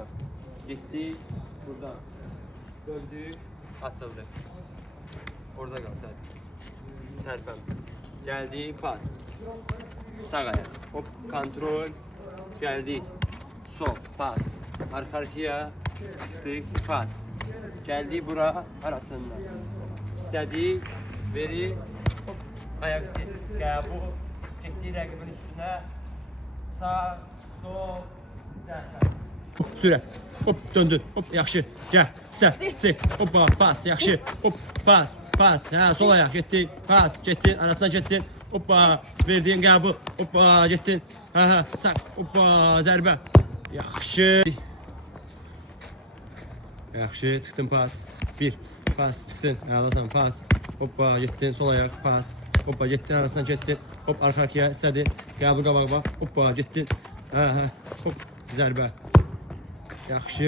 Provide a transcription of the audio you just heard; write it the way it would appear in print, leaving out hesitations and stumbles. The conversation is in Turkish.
bak. Gitti buradan. Döndü, açıldı. Orada kal sen. Serpem. Geldi, pas. Sağ ayak. Hop, kontrol. Geldi. Sol, pas. Arka arkaya çıktık, pas. Geldi bura arasında. İstedi, veri. Hop, ayak çek. Gel bu. Çektiği rakibin üstüne. Sağ, sol. Serpem. Sürət. Hop döndü. Hop yaxşı. Gəl. Step. Çek. Hoppa pas. Yaxşı. Hop pas. Pas. Hə sol ayaq getdi. Pas. Getdin. Arasına getdin. Hoppa. Verdiyin qəbul. Hoppa getdin. Hə. Sağ. Hoppa zərbə. Yaxşı. Yaxşı. Çıxdın pas. Bir. Pas çıxdın. Alasan pas. Hoppa getdin. Sol ayaq pas. Hoppa getdin. Arasına keçdin. Hop arxa arkaya istədin. Qəbul qabağa bax. Hoppa getdin. Hə. Hop zərbə. Yaxşı.